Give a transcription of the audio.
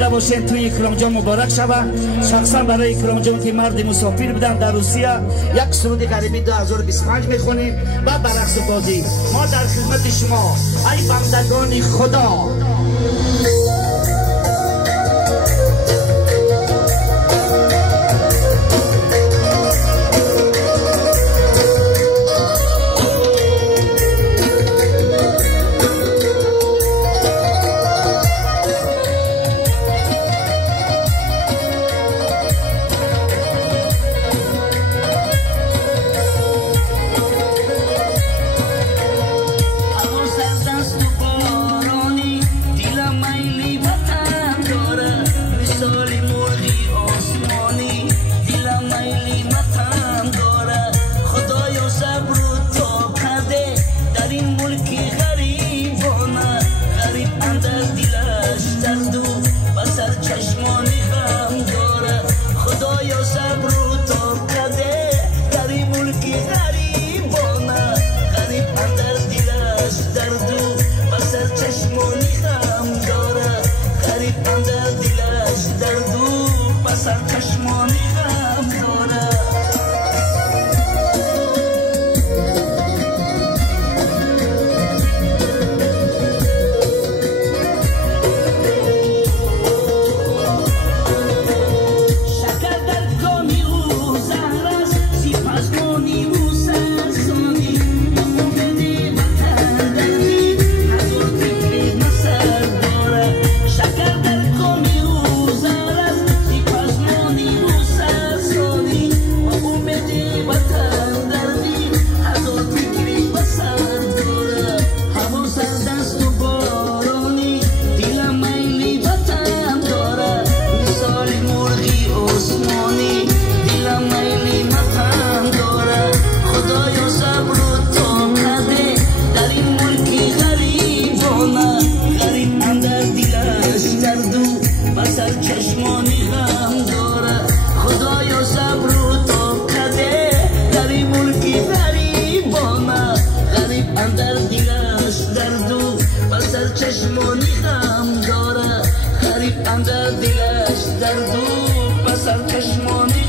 زنده باشین. توی اکرام جان مبارک شوه. شخصا برای اکرام جان که مرد مسافر بودن در روسیه یک سرود غریبی 2025 میخونیم و برعکس بازی ما در خدمت شما ای بندگان خدا. چشمانی خم داره غریب اندر دلش درد و بسر چشمانی